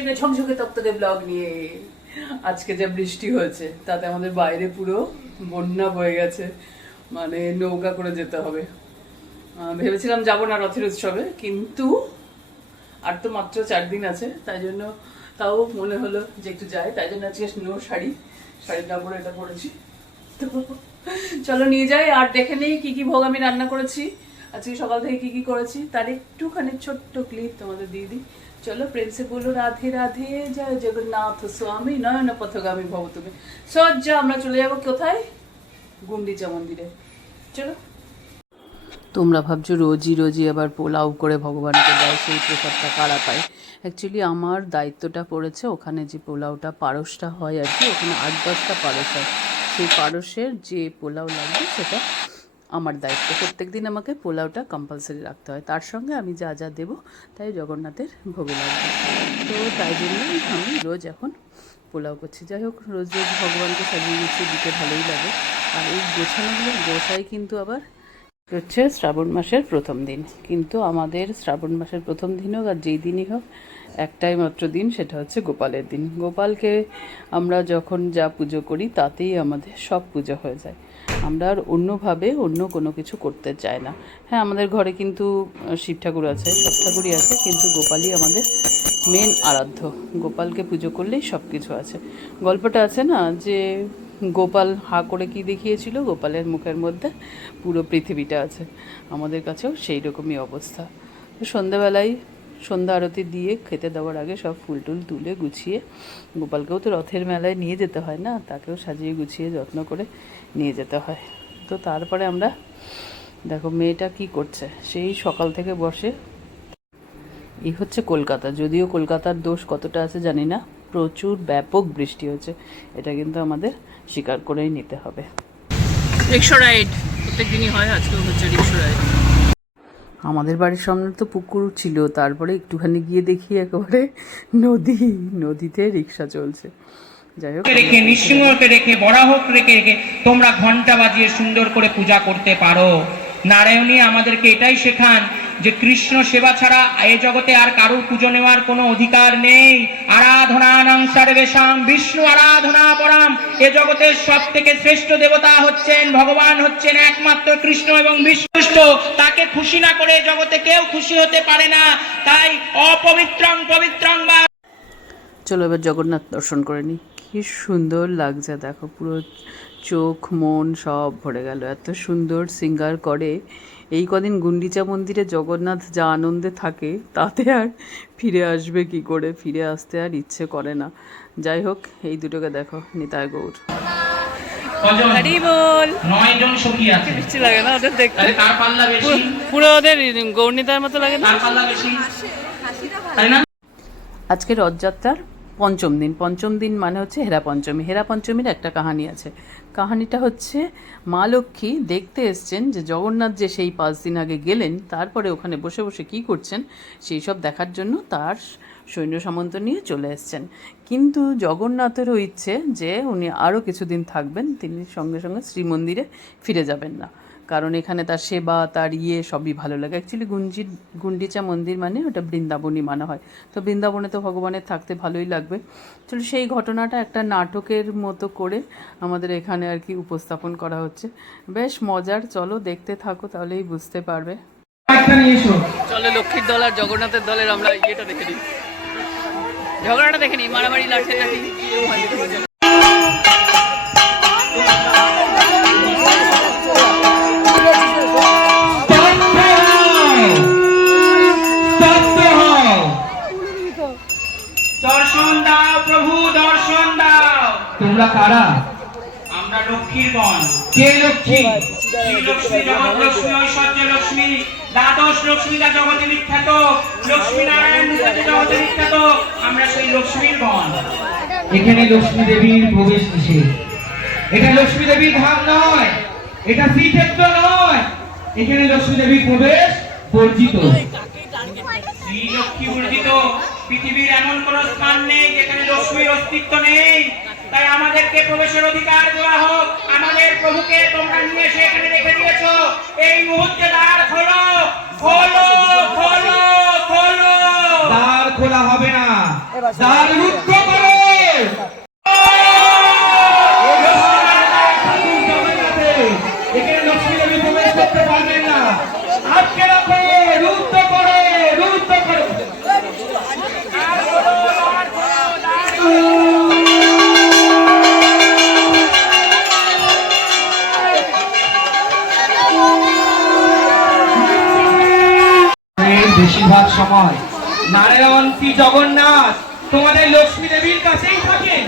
একটা ঝকঝকে তকতকে ব্লগ নিয়ে। আজকে যা বৃষ্টি হয়েছে তাতে আমাদের বাইরে পুরো বন্যা বয়ে গেছে, মানে নৌকা করে যেতে হবে। ভেবেছিলাম যাবো না রথের উৎসবে, কিন্তু আর তো মাত্র 4 দিন আছে, তাই জন্য তাও মনে হলো যে একটু যাই, তাই জন্য আজকে শাড়িটা পরে এটা পরেছি। তো চলো নিয়ে যাই আর দেখে নেই কি কি ভোগ আমি রান্না করেছি আজকে সকাল থেকে, কি কি করেছি তার একটুখানি ছোট্ট ক্লিপ তোমাদের দিয়ে দিই। চলো প্রেমসে বলো রাধে রাধে, জয় জগন্নাথ স্বামী নয়ন পথগামী ভব তুমি। সজ্জা আমরা চলে যাবো কোথায়? গুন্ডিচা মন্দিরে। চলো। তোমরা ভাবছো রোজই আবার পোলাও করে ভগবানকে দেয়, সেই প্রসাদটা কারা পায়? অ্যাকচুয়ালি আমার দায়িত্বটা পড়েছে ওখানে যে পোলাওটা পারসটা হয় আর কি, ওখানে 8-10টা পারস হয়, সেই পারসের যে পোলাও লাগবে সেটা আমার দায়িত্ব। প্রত্যেক দিন আমাকে পোলাওটা কম্পালসারি রাখতে হয়, তার সঙ্গে আমি যা যা দেবো তাই জগন্নাথের ভোগে লাগবে। তো তাই জন্যই আমি রোজ এখন পোলাও করছি। যাই হোক, রোজ ভগবানকে সাজিয়ে গুছিয়ে দিতে ভালোই লাগে। আর এই গোছানোগুলো গোছাই কিন্তু আবার হচ্ছে শ্রাবণ মাসের প্রথম দিন, কিন্তু আমাদের শ্রাবণ মাসের প্রথম দিন হোক আর যেই দিনই হোক, একটাই মাত্র দিন, সেটা হচ্ছে গোপালের দিন। গোপালকে আমরা যখন যা পুজো করি তাতেই আমাদের সব পুজো হয়ে যায়। আমরা আর অন্যভাবে অন্য কোনো কিছু করতে চাই না। হ্যাঁ, আমাদের ঘরে কিন্তু শিব ঠাকুর আছে, সব ঠাকুরই আছে, কিন্তু গোপালই আমাদের মেন আরাধ্য। গোপালকে পুজো করলেই সব কিছু আছে। গল্পটা আছে না যে গোপাল হা করে কি দেখিয়েছিল, গোপালের মুখের মধ্যে পুরো পৃথিবীটা আছে। আমাদের কাছেও সেই রকমই অবস্থা। তো সন্ধ্যাবেলায় সন্ধ্যা আরতি দিয়ে খেতে দেওয়ার আগে সব ফুল টুল তুলে গুছিয়ে, গোপালকেও তো রথের মেলায় নিয়ে যেতে হয় না, তাকেও সাজিয়ে গুছিয়ে যত্ন করে নিয়ে যেতে হয়। তো তারপরে আমরা দেখো মেয়েটা কি করছে, সেই সকাল থেকে বসে। এই হচ্ছে কলকাতা, যদিও কলকাতার দোষ কতটা আছে জানি না, প্রচুর ব্যাপক বৃষ্টি হচ্ছে, এটা কিন্তু আমাদের স্বীকার করেই নিতে হবে। রিক্সা রাইড প্রত্যেক দিনই হয়, আজকেও হচ্ছে রিক্সা রাইড। আমাদের বাড়ির সামনে তো পুকুর ছিল, তারপরে একটুখানি গিয়ে দেখি একেবারে নদীতে রিক্সা চলছে। যাই হোক, রেখে নৃসিংহকে রেখে বরাহক রেখে তোমরা ঘন্টা বাজিয়ে সুন্দর করে পূজা করতে পারো। নারায়ণী আমাদেরকে এটাই শেখান যে কৃষ্ণ সেবা ছাড়া এ জগতে আর কারোর পুজো নেওয়ার কোনো অধিকার নেই। আরাধনানাং সর্বেষাং বিষ্ণু আরাধনা পরাম। এ জগতের সব থেকে শ্রেষ্ঠ দেবতা হচ্ছেন ভগবান, হচ্ছেন একমাত্র কৃষ্ণ এবং বিষ্ণু। তাকে খুশি না করে জগতে কেউ খুশি হতে পারে না। তাই অপবিত্রং পবিত্রং বা। চলো এবার জগন্নাথ দর্শন করে নিই। কি সুন্দর লাগছে দেখো, পুরো চোখ মন সব ভরে গেল, এত সুন্দর সিঙ্গার করে। এই কদিন গুন্ডিচা মন্দিরে জগন্নাথ যা আনন্দে থাকে, তাতে আর ফিরে আসবে কি করে? ফিরে আসতে আর ইচ্ছে করে না। যাই হোক, এই দুটোকে দেখো, নিতাই গৌর। বৃষ্টি লাগে না ওদের দেখতে, পুরো ওদের গৌরনীতার মতো লাগে না। আজকে রথযাত্রার পঞ্চম দিন মানে হচ্ছে হেরা পঞ্চমী। হেরা পঞ্চমীর একটা কাহানি আছে। কাহানিটা হচ্ছে মা লক্ষ্মী দেখতে এসছেন যে জগন্নাথ যে সেই 5 দিন আগে গেলেন, তারপরে ওখানে বসে বসে কী করছেন সেই সব দেখার জন্য তার সৈন্য সামন্ত নিয়ে চলে এসছেন। কিন্তু জগন্নাথেরও ইচ্ছে যে উনি আরও কিছুদিন থাকবেন, তিনি সঙ্গে সঙ্গে শ্রীমন্দিরে ফিরে যাবেন না, কারণ এখানে তার সেবা তার সবই ভালো লাগে। অ্যাকচুয়ালি গুন্ডিচা মন্দির মানে ওটা বৃন্দাবনই মানা হয়, তো বৃন্দাবনে তো ভগবানের থাকতে ভালোই লাগবে। চলো সেই ঘটনাটা একটা নাটকের মতো করে আমাদের এখানে আর কি উপস্থাপন করা হচ্ছে, বেশ মজার। চলো দেখতে থাকো, তাহলেই বুঝতে পারবে। চলো লক্ষ্মীর দল আর জগন্নাথের দলের আমরা ইয়েটা দেখে নিই, ঝগড়াটা দেখে নিই, মারামারি লাগছে নাকি। দর্শন দাও প্রভু, দর্শন দাও। তোমরা কারা? আমরা লক্ষ্মীর গণ। কে লক্ষ্মী? লক্ষ্মী, জগৎ লক্ষ্মী, ঐশ্বর্য লক্ষ্মী, দ্বাদশ লক্ষ্মী যা জগতে বিখ্যাত, লক্ষ্মী নারায়ণ জগতে বিখ্যাত, আমরা সেই লক্ষ্মীর গণ। এখানে লক্ষ্মী দেবীর প্রবেশ নিষেধ। এটা লক্ষ্মী দেবীর ধাম নয়, এটা শ্রীক্ষেত্র নয়, এখানে লক্ষ্মী দেবীর প্রবেশ বর্জিত। শ্রী লক্ষ্মী বর্জিত পৃথিবীর এমন কোন স্থান নেই যেখানে লক্ষ্মীর অস্তিত্ব নেই। তাই আমাদেরকে প্রবেশের অধিকার দেওয়া হোক। আমাদের প্রভুকে তোমরা নিয়ে এসে এখানে রেখে দিয়েছো, এই মুহূর্তে দ্বার খোলো, খোলো, খোলো, খোলো। দ্বার খোলা হবে না, দ্বার রুদ্ধ করো। এখানে লক্ষ্মী দেবী প্রবেশ করতে পারবেন না, আটকে রাখো, রুদ্ধ করো, রুদ্ধ করো। বেশিরভাগ সময় নারায়ণ শ্রী জগন্নাথ তোমাদের লক্ষ্মী দেবীর কাছেই থাকেন।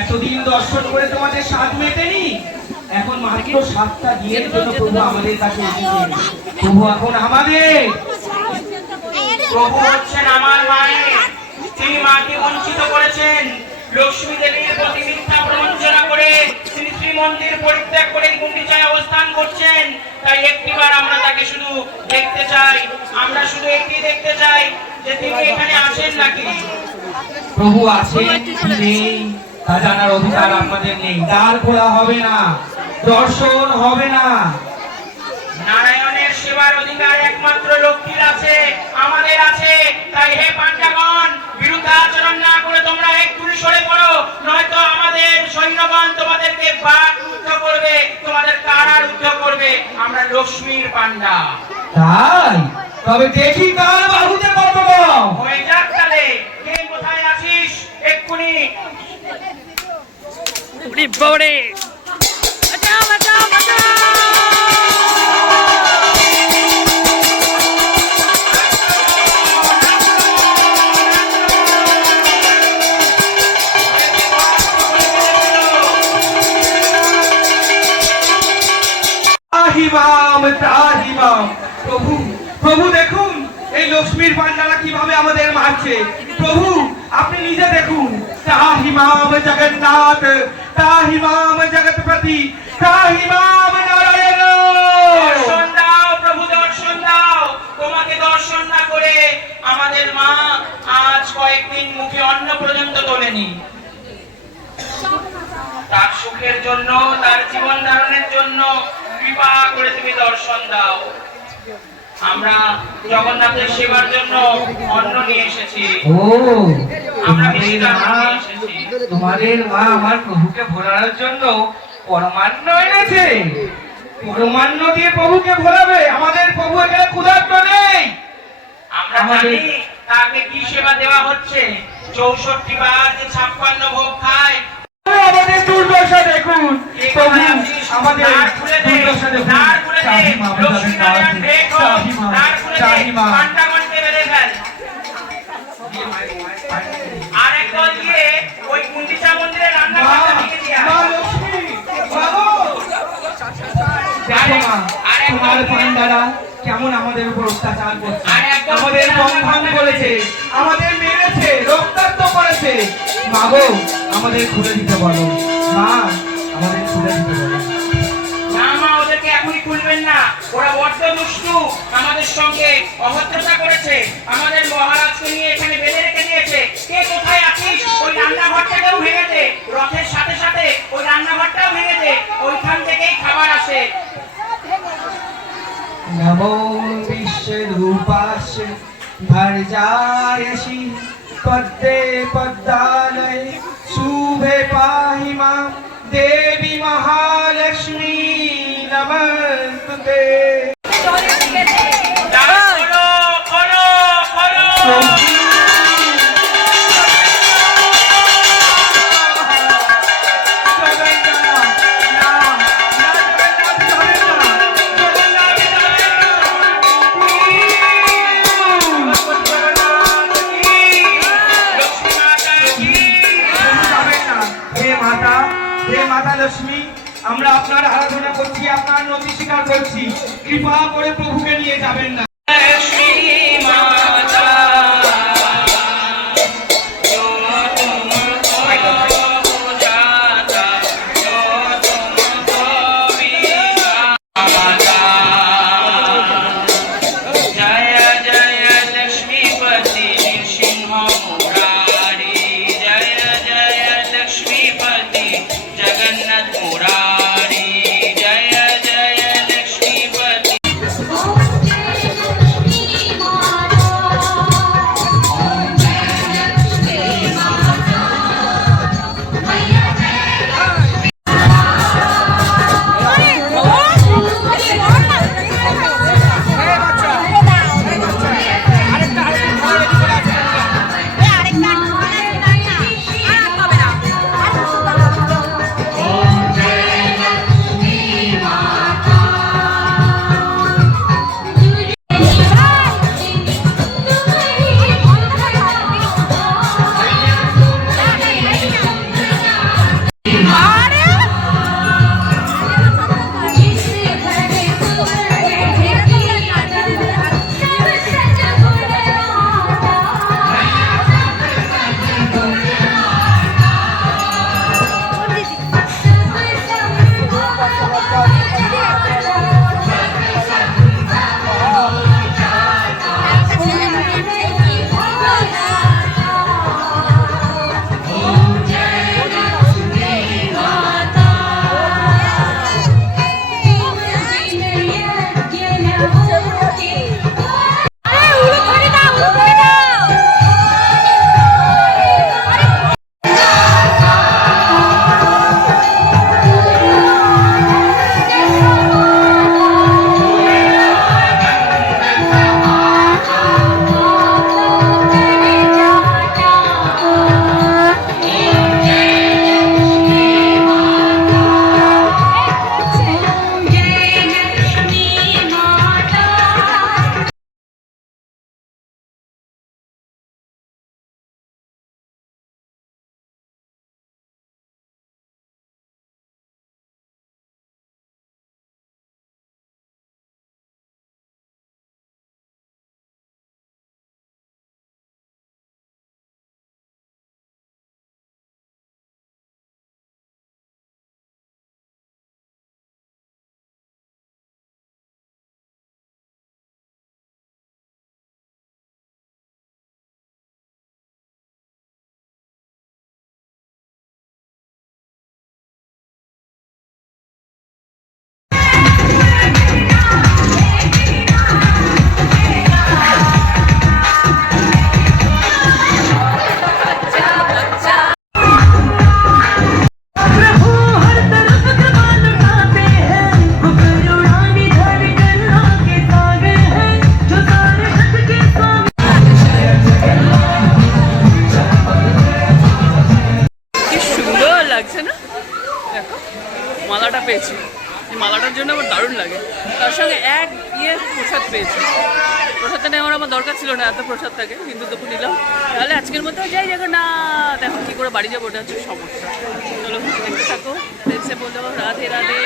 এতদিন দর্শন করে তোমাদের স্বাদ মেটেনি, এখন মাত্র 7টা দিনের জন্য প্রভু আমাদের কাছে এসেছেন। প্রভু এখন আমাদের প্রভু হচ্ছেন আমার মায়ের, তিনি মাকে বঞ্চিত করেছেন। লক্ষ্মী দেবীর প্রতি মিথ্যা প্রবঞ্চনা করে তিনি শ্রীমন্দির পরিত্যাগ করে গুন্ডিচায় অবস্থান করছেন। তাই একটিবার আমরা তাকে শুধু দেখতে চাই, আমরা শুধু একটি দেখতে চাই যে তিনি এখানে আছেন নাকি। প্রভু আছেন কি নেই তা জানার অধিকার আমাদের নেই। দ্বার খোলা হবে না, দর্শন হবে না। নারায়ণের সেবার অধিকার একমাত্র লক্ষ্মীর আছে, আমাদের আছে। তাই হে পাণ্ডাগণ, বিরুদ্ধাচরণ না করে তোমরা একটু সরে পড়ো, নয়তো আমাদের সৈন্যগণ তোমাদেরকে বাকরুদ্ধ করবে, তোমাদের কারারুদ্ধ করবে। আমরা লক্ষ্মীর পাণ্ডা। তাই তবে দেখি কার বাহুতে কত হয়ে যাক। তাহলে কে কোথায় আছিস এক্ষুনি বড়ে বাঁচাও বাঁচাও বাঁচাও। প্রভু প্রভু দেখুন এই লক্ষ্মীর পান্ডারা কিভাবে আমাদের মারছে। প্রভু আপনি নিজে দেখুন। তাহি মাম জগন্নাথ, তাহি মাম জগৎপতি, তাহি মাম নারায়ণ। দর্শন দাও প্রভু, দর্শন দাও। তোমাকে দর্শন না করে আমাদের মা আজ কয়েকদিন মুখে অন্ন পর্যন্ত তোলেনি। তার সুখের জন্য, তার জীবন ধারণের জন্য কৃপা করে তুমি দর্শন দাও। আমরা জগন্নাথের সেবার জন্য অন্ন নিয়ে এসেছি। আমরা তোমাদের মা আমার প্রভুকে ভোলানোর জন্য পরমান্ন এনেছে। পরমান্ন দিয়ে প্রভুকে ভোলাবে? আমাদের প্রভু এখানে ক্ষুধার্ত নেই। আমরা জানি তাকে কি সেবা দেওয়া হচ্ছে। 64 বার যে 56 ভোগ খায়। আমাদের দুর্দশা দেখুন প্রভু, আমাদের দুর্দশা দেখুন। আর একদল গিয়ে ওই গুন্ডিচা মন্দিরে রান্না ভেঙে দিয়া কেমন আমাদের উপর অত্যাচার করছে, আমাদের বন্ধন করেছে, আমাদের মেরেছে, রক্তাক্ত করেছে। মা গো আমাদের খুলে দিতে বলো, মা আমাদের খুলে দিতে বলো। না মা, ওদেরকে এখনই খুলবেন না, ওরা বড্ড দুষ্টু, আমাদের সঙ্গে অভদ্রতা করেছে, আমাদের মহারাজকে নিয়ে এখানে বেঁধে রেখে দিয়েছে। কে কোথায় আছিস? ওই রান্নাঘরটাকেও ভেঙেছে, রথের সাথে সাথে ওই রান্নাঘরটাও ভেঙেছে, ওইখান থেকেই খাবার আসে। নমো বিশ্বরূপাস্য ভর্জায়সি পদ্মে পদ্মালয়ে শুভে পাহি মাং দেবী মহালক্ষ্মী নমস্তুতে। লক্ষ্মী, আমরা আপনার আরাধনা করছি, আপনার নতি স্বীকার করছি। কৃপা করে প্রভুকে নিয়ে যাবেন না। জন্য আমার দারুণ লাগে। তার সঙ্গে এক ইয়ে প্রসাদ পেয়েছি, প্রসাদটা নেওয়ার আমার দরকার ছিল না, এত প্রসাদ থাকে, কিন্তু তবু নিলাম। তাহলে আজকের মতো যাই জগন্নাথ। এখন কী করে বাড়ি যাবো ওটা হচ্ছে সমস্যা। চলো দেখতে থাকো, দেখছে বললো রাধে রাধে।